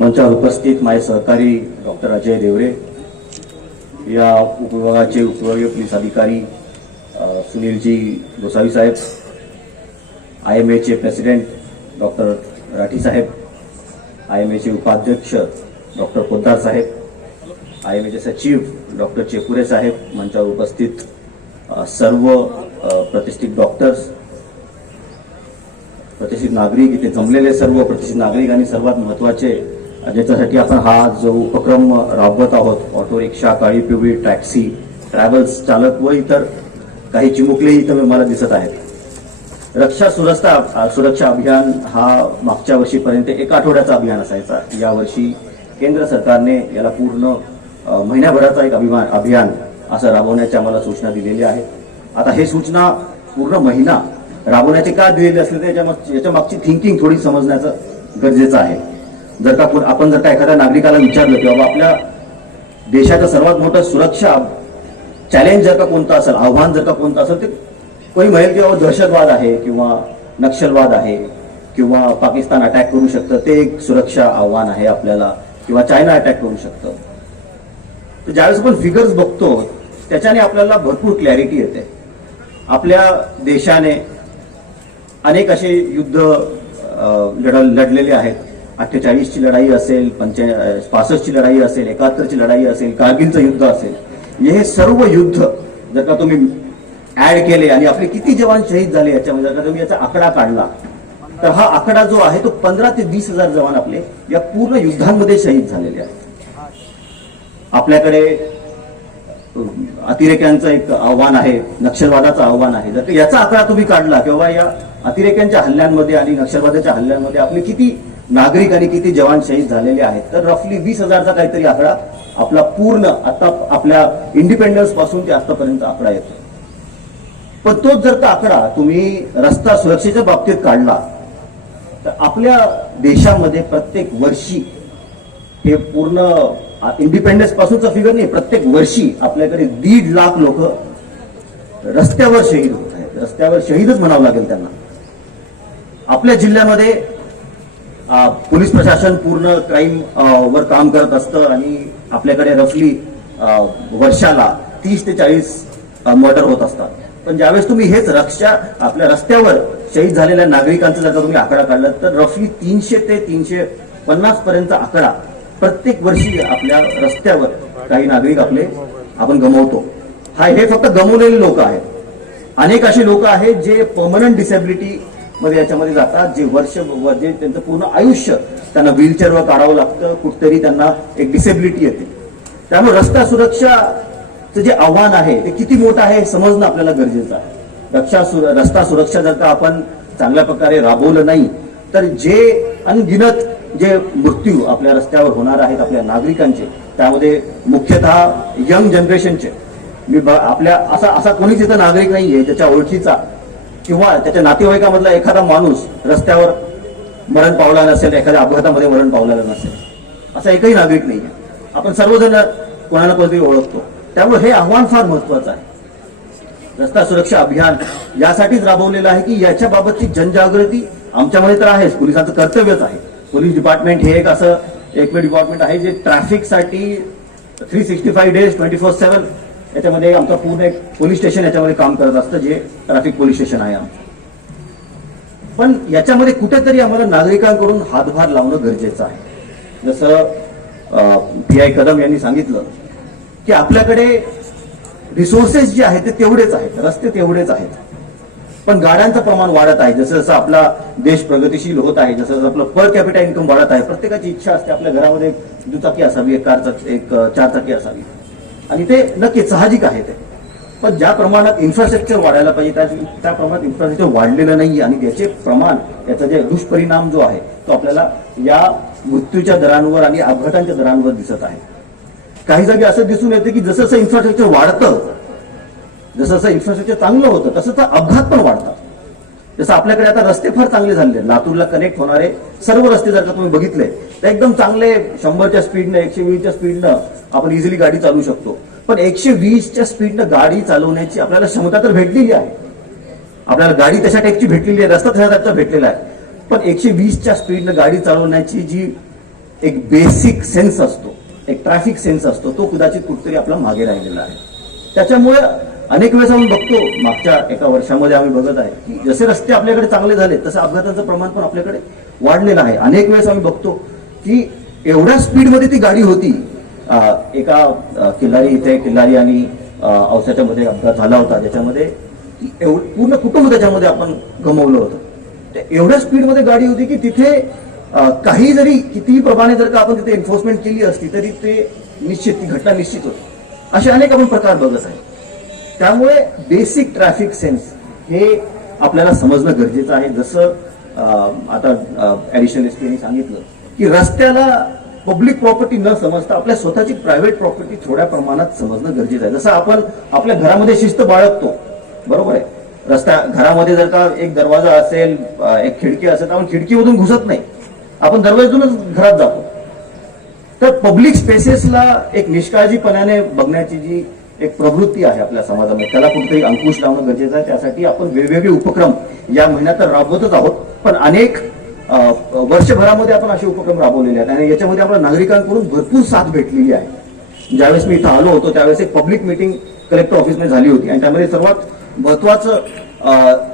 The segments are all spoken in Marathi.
मंचावर उपस्थित माझे सहकारी डॉक्टर अजय देवरे या उपविभागाचे उपविभागीय पोलीस अधिकारी सुनीलजी गोसावी साहेब I M एचे president doctor Rathi saheb I M एचे उपाध्यक्ष doctor Poddar saheb I M एचे सचिव डॉक्टर चेपुरे साहेब मंचावर उपस्थित सर्व प्रतिष्ठित डॉक्टर्स प्रतिष्ठित नागरिक इथे जमलेले सर्व प्रतिष्ठित नागरिक आणि सर्वात महत्त्वाचे ज्याच्यासाठी आपण हा जो उपक्रम राबवत आहोत ऑटो रिक्षा काळी पिवळी टॅक्सी ट्रॅव्हल्स चालक व इतर काही चिमुकलेही इथं मला दिसत आहेत. रक्षा सुरक्षा सुरक्षा अभियान हा मागच्या वर्षीपर्यंत एक आठवड्याचा अभियान असायचा. यावर्षी केंद्र सरकारने याला पूर्ण महिन्याभराचा एक अभिमान अभियान असं राबवण्याच्या आम्हाला सूचना दिलेली आहे आता हे सूचना पूर्ण महिना राबवण्याचे का दिलेले असले तर याच्या याच्या मागची थिंकिंग थोडी समजण्याचं गरजेचं आहे. जर का आपण जर का एखाद्या नागरिकाला विचारलं की बाबा आपल्या देशाचं सर्वात मोठं सुरक्षा चॅलेंज जर का कोणतं असेल आव्हान जर का कोणतं असेल ते कोणी म्हणेल की बाबा दहशतवाद आहे किंवा नक्षलवाद आहे किंवा पाकिस्तान अटॅक करू शकतं ते एक सुरक्षा आव्हान आहे आपल्याला किंवा चायना अटॅक करू शकतं. तर ज्यावेळेस आपण फिगर्स बघतो त्याच्याने आपल्याला भरपूर क्लॅरिटी येते. आपल्या देशाने अनेक असे युद्ध लढ लढलेले आहेत. अठ्ठेचाळीसची लढाई असेल पंचे पासष्टची लढाई असेल एकाहत्तरची लढाई असेल कारगिलचं युद्ध असेल हे सर्व युद्ध जर का तुम्ही ऍड केले आणि आपले किती जवान शहीद झाले याच्यामध्ये जर का तुम्ही याचा आकडा काढला तर हा आकडा जो आहे तो पंधरा ते वीस हजार जवान आपले या पूर्ण युद्धांमध्ये शहीद झालेले आहेत. आपल्याकडे अतिरेक्यांचं एक आव्हान आहे नक्षलवादाचं आव्हान आहे. जर याचा आकडा तुम्ही काढला किंवा या अतिरेक्यांच्या हल्ल्यांमध्ये आणि नक्षलवादाच्या हल्ल्यांमध्ये आपले किती नागरिक आणि किती जवान शहीद झालेले आहेत. तर रफली वीस हजारचा काहीतरी आकडा आपला पूर्ण आता आपल्या इंडिपेंडन्सपासून ते आतापर्यंत आकडा येतो. पण तोच जर का आकडा तुम्ही रस्ता सुरक्षेच्या बाबतीत काढला तर आपल्या देशामध्ये प्रत्येक वर्षी हे पूर्ण इंडिपेंडन्स पासूनचा फिगर नाही प्रत्येक वर्षी आपल्याकडे दीड लाख लोक रस्त्यावर शहीद होत आहेत. रस्त्यावर शहीदच म्हणावं लागेल त्यांना. आपल्या जिल्ह्यामध्ये पोलीस प्रशासन पूर्ण क्राईम वर काम करत असतं आणि आपल्याकडे रफली वर्षाला तीस ते चाळीस मर्डर होत असतात. पण ज्यावेळेस तुम्ही हेच रक्षा आपल्या रस्त्यावर शहीद झालेल्या नागरिकांचा जर तुम्ही आकडा काढला तर रफली तीनशे ते तीनशे पन्नास पर्यंतचा आकडा प्रत्येक वर्षी आपल्या रस्त्यावर काही नागरिक आपले आपण गमवतो. हा हे फक्त गमवलेले लोक आहेत. अनेक असे लोक आहेत जे परमनंट डिसेबिलिटी मध्ये याच्यामध्ये जातात जे वर्ष व जे त्यांचं पूर्ण आयुष्य त्यांना व्हीलचेअरवर काढावं लागतं कुठतरी त्यांना एक डिसेबिलिटी येते. त्यामुळे रस्ता सुरक्षाचं जे आव्हान आहे ते किती मोठं आहे हे समजणं आपल्याला गरजेचं आहे. रक्षा सुर रस्ता सुरक्षा जर का आपण चांगल्या प्रकारे राबवलं नाही तर जे अनगिनत जे मृत्यू आपल्या रस्त्यावर होणार आहेत आपल्या नागरिकांचे त्यामध्ये मुख्यतः यंग जनरेशनचे मी आपल्या असा असा कोणीच इथं नागरिक नाहीये ज्याच्या ओळखीचा किंवा त्याच्या नातेवाईकामधला एखादा माणूस रस्त्यावर मरण पावला नसेल एखाद्या अपघातामध्ये मरण पावलेला नसेल असा एकही नागरिक नाहीये आपण सर्वजण कोणाला कोणतरी ओळखतो. त्यामुळे हे आव्हान फार महत्वाचं आहे. रस्ता सुरक्षा अभियान यासाठीच राबवलेलं आहे की याच्या बाबतची जनजागृती आमच्यामध्ये तर आहेच. पोलिसांचं कर्तव्यच आहे. पोलीस डिपार्टमेंट हे एक असं एकमेव डिपार्टमेंट आहे जे ट्रॅफिकसाठी three sixty five days twenty four seven याच्यामध्ये आमचं पूर्ण एक पोलीस स्टेशन याच्यामध्ये काम करत असतं जे ट्रॅफिक पोलीस स्टेशन आहे आमचं. पण याच्यामध्ये कुठेतरी आम्हाला नागरिकांकडून हातभार लावणं गरजेचं आहे. जसं पी आय कदम यांनी सांगितलं की आपल्याकडे रिसोर्सेस जे आहेत ते तेवढेच आहेत रस्ते तेवढेच आहेत. पण गाड्यांचं प्रमाण वाढत आहे. जसं जसं आपला देश प्रगतीशील होत आहे जसं जसं आपलं पर कॅपिटा इन्कम वाढत आहे प्रत्येकाची इच्छा असते आपल्या घरामध्ये एक दुचाकी असावी एक कार एक चारचाकी असावी. आणि ते नक्की साहजिक आहे ते. पण ज्या प्रमाणात इन्फ्रास्ट्रक्चर वाढायला पाहिजे त्या त्या प्रमाणात इन्फ्रास्ट्रक्चर वाढलेलं नाही आणि त्याचे प्रमाण याचा जे दुष्परिणाम जो आहे तो आपल्याला या मृत्यूच्या दरांवर आणि अपघातांच्या दरांवर दिसत आहे. काही जागी असं दिसून येतं की जसं जसं इन्फ्रास्ट्रक्चर वाढतं जसं जसं इन्फ्रास्ट्रक्चर चांगलं होतं तसं तर अपघात पण वाढतात. जसं आपल्याकडे आता रस्ते फार चांगले झाले लातूरला कनेक्ट होणारे सर्व रस्ते जर का तुम्ही बघितले तर एकदम चांगले शंभरच्या स्पीडनं एकशे वीसच्या स्पीडनं आपण इझिली गाडी चालू शकतो. पण एकशे वीसच्या स्पीडनं गाडी चालवण्याची आपल्याला क्षमता तर भेटलेली आहे. आपल्याला गाडी तशा टाईपची भेटलेली आहे रस्ता तशा टाईपचा भेटलेला आहे. पण एकशे वीसच्या स्पीडनं गाडी चालवण्याची जी एक बेसिक सेन्स असतो एक ट्रॅफिक सेन्स असतो तो कदाचित कुठतरी आपला मागे राहिलेला आहे. त्याच्यामुळे अनेक वेळेस आम्ही बघतो मागच्या एका वर्षामध्ये आम्ही बघत आहे की जसे रस्ते आपल्याकडे चांगले झाले तसं अपघाताचं प्रमाण पण आपल्याकडे वाढलेलं आहे. अनेक वेळेस आम्ही बघतो की एवढ्या स्पीडमध्ये ती गाडी होती. एका किल्लारी इथे किल्लारी आणि औसाच्या मध्ये अपघात झाला होता. ज्याच्यामध्ये पूर्ण कुटुंब त्याच्यामध्ये आपण गमवलं होतं. एवढ्या स्पीडमध्ये गाडी होती की तिथे काही जरी कितीही प्रमाणे जर का आपण तिथे एन्फोर्समेंट केली असती तरी ते निश्चित ती घटना निश्चित होती. असे अनेक आपण प्रकार बघत आहे. त्यामुळे बेसिक ट्रॅफिक सेन्स हे आपल्याला समजणं गरजेचं आहे. जसं आता आता एस पीने सांगितलं की रस्त्याला पब्लिक प्रॉपर्टी न समजता आपल्या स्वतःची प्रायव्हेट प्रॉपर्टी थोड्या प्रमाणात समजणं गरजेचं आहे. जसं आपण आपल्या घरामध्ये शिस्त बाळगतो. बरोबर आहे? रस्त्या घरामध्ये जर का एक दरवाजा असेल एक खिडकी असेल तर आपण खिडकीमधून घुसत नाही. आपण दरवाजातूनच घरात जातो. तर पब्लिक स्पेसेसला एक निष्काळजीपणाने बघण्याची जी एक प्रवृत्ती आहे आपल्या समाजामध्ये. त्याला कुठेतरी अंकुश लावणं गरजेचं आहे. त्यासाठी आपण वेगवेगळे उपक्रम या महिन्यात तर राबवतच आहोत. पण अनेक वर्षभरामध्ये आपण असे उपक्रम राबवलेले आहेत. आणि याच्यामध्ये आपल्या नागरिकांकडून भरपूर साथ भेटलेली आहे. ज्यावेळेस मी इथं आलो होतो त्यावेळेस एक पब्लिक मिटिंग कलेक्टर ऑफिसमध्ये झाली होती. आणि त्यामध्ये सर्वात महत्वाचं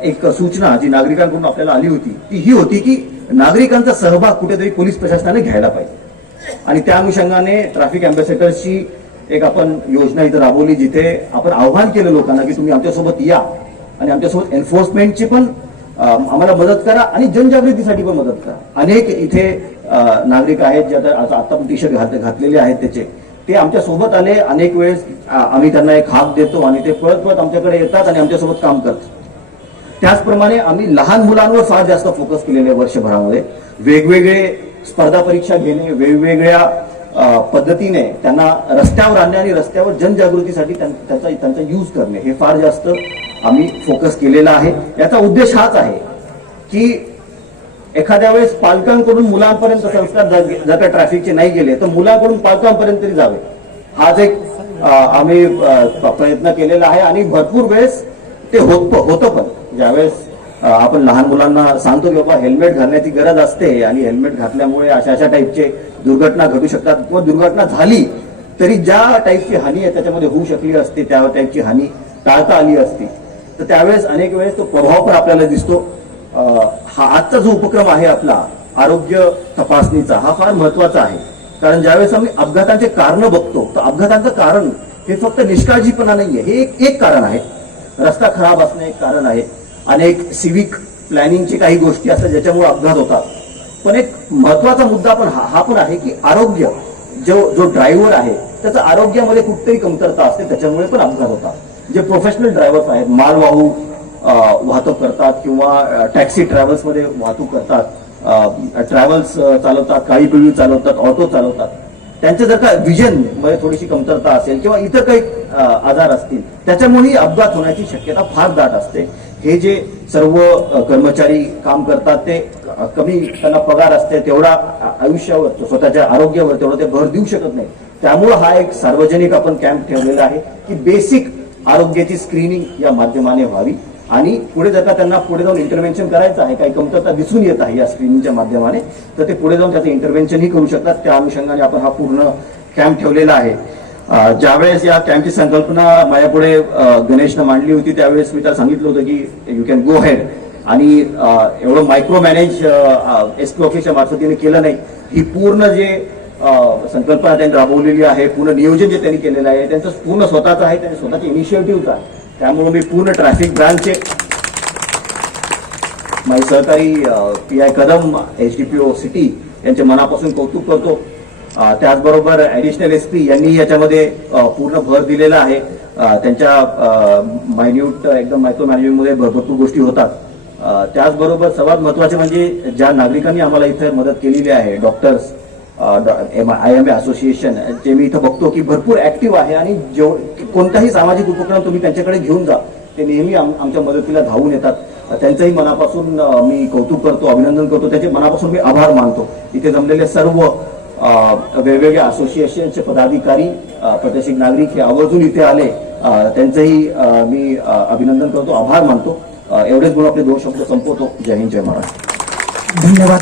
एक सूचना जी नागरिकांकडून आपल्याला आली होती ती ही होती की नागरिकांचा सहभाग कुठेतरी पोलीस प्रशासनाने घ्यायला पाहिजे. आणि त्या अनुषंगाने ट्रॅफिक अँबॅसेडरची एक आपण योजना इथं राबवली जिथे आपण आव्हान केलं लोकांना की तुम्ही आमच्यासोबत या. आणि आमच्यासोबत एन्फोर्समेंटची पण आम्हाला मदत करा आणि जनजागृतीसाठी पण मदत करा. अनेक इथे नागरिक आहेत जे आता आता पण टी शर्ट घात घातलेले आहेत त्याचे. ते आमच्यासोबत आले अनेक वेळेस आम्ही त्यांना एक हाक देतो आणि ते पळत पळत आमच्याकडे येतात आणि आमच्यासोबत काम करतात. त्याचप्रमाणे आम्ही लहान मुलांवर फार जास्त फोकस केलेले आहे वर्षभरामध्ये. वेगवेगळे स्पर्धा परीक्षा घेणे वेगवेगळ्या पद्धतीने त्यांना रस्त्यावर आणणे आणि रस्त्यावर जनजागृतीसाठी त्याचा त्यांचा यूज करणे. हे फार जास्त आम्ही फोकस केलेला आहे. याचा उद्देश हाच आहे की एखाद्या वेळेस पालकांकडून मुलांपर्यंत संस्कार जर का ट्रॅफिकचे नाही गेले तर मुलांकडून पालकांपर्यंत तरी जावे. हाच एक आम्ही प्रयत्न केलेला आहे. आणि भरपूर वेळेस ते होत होतं पण. ज्यावेळेस आपण लहान मुलांना सांगतो की बाबा हेल्मेट घालण्याची गरज असते आणि हेल्मेट घातल्यामुळे अशा अशा टाईपचे दुर्घटना घडू शकतात. किंवा दुर्घटना झाली तरी ज्या टाईपची हानी आहे त्याच्यामध्ये होऊ शकली असते त्या टाईपची हानी टाळता आली असती. तर त्यावेळेस अनेक वेळेस तो प्रभाव पण आपल्याला दिसतो. हा आजचा जो उपक्रम आहे आपला आरोग्य तपासणीचा हा फार महत्त्वाचा आहे. कारण ज्यावेळेस आम्ही अपघातांचे कारण बघतो तर अपघातांचं कारण हे फक्त निष्काळजीपणा नाहीये. हे एक एक कारण आहे. रस्ता खराब असणे एक कारण आहे. अनेक सिविक प्लॅनिंगचे काही गोष्टी असतात ज्याच्यामुळे अपघात होतात. पण एक महत्त्वाचा मुद्दा पण हा हा पण आहे की आरोग्य जो जो ड्रायव्हर आहे त्याचं आरोग्यामध्ये कुठतरी कमतरता असते त्याच्यामुळे पण अपघात होतात. जे प्रोफेशनल ड्रायव्हर्स आहेत मालवाहू वाहतूक करतात किंवा टॅक्सी ट्रॅव्हल्समध्ये वाहतूक करतात. ट्रॅव्हल्स चालवतात काही पिळी चालवतात ऑटो चालवतात. त्यांचं जर का विजनमध्ये थोडीशी कमतरता असेल किंवा इतर काही आजार असतील त्याच्यामुळेही अपघात होण्याची शक्यता फार दाट असते. हे जे सर्व कर्मचारी काम करतात ते कमी त्यांना पगार असते तेवढा आयुष्यावर स्वतःच्या आरोग्यावर तेवढं ते भर देऊ शकत नाही. त्यामुळे हा एक सार्वजनिक आपण कॅम्प ठेवलेला आहे की बेसिक आरोग्याची स्क्रीनिंग या माध्यमाने व्हावी. आणि पुढे जाता त्यांना पुढे जाऊन इंटरव्हेन्शन करायचं आहे. काही कमतरता दिसून येत आहे या स्क्रीनिंगच्या माध्यमाने. तर ते पुढे जाऊन त्याचं इंटरव्हेन्शनही करू शकतात. त्या अनुषंगाने आपण हा पूर्ण कॅम्प ठेवलेला आहे. ज्यावेळेस या कॅम्पची संकल्पना माझ्यापुढे गणेशनं मांडली होती त्यावेळेस मी त्याला सांगितलं होतं की यू कॅन गो हेड आणि एवढं मायक्रो मॅनेज एस पी ऑफिसच्या मार्फतीने केलं नाही. ही पूर्ण जे संकल्पना त्यांनी राबवलेली आहे पूर्ण नियोजन जे त्यांनी केलेलं आहे त्यांचं पूर्ण स्वतःचं आहे त्यांनी स्वतःचे इनिशिएटिव्ह आहे. त्यामुळे मी पूर्ण ट्रॅफिक ब्रांचचे माझे सहकारी P I Kadam H D P O city यांचे मनापासून कौतुक करतो. त्याचबरोबर ॲडिशनल एस पी यांनी याच्यामध्ये पूर्ण भर दिलेला आहे. त्यांच्या मायन्यूट एकदम मायक्रो मॅनेजमेंटमध्ये भर- भरपूर गोष्टी होतात. त्याचबरोबर सर्वात महत्त्वाचे म्हणजे ज्या नागरिकांनी आम्हाला इथे मदत केलेली आहे doctors I M A association जे मी इथं बघतो की भरपूर ऍक्टिव्ह आहे आणि जेव कोणताही सामाजिक उपक्रम तुम्ही त्यांच्याकडे घेऊन जा ते नेहमी आमच्या मदतीला धावून येतात. त्यांचंही मनापासून मी कौतुक करतो अभिनंदन करतो. त्याचे मनापासून मी आभार मानतो. इथे जमलेले सर्व वेगवेगळ्या असोसिएशनचे पदाधिकारी प्रादेशिक नागरिक हे आवर्जून इथे आले. त्यांचंही मी अभिनंदन करतो आभार मानतो. एवढेच म्हणून आपले दोन शब्द संपवतो. जय हिंद जय महाराष्ट्र. धन्यवाद.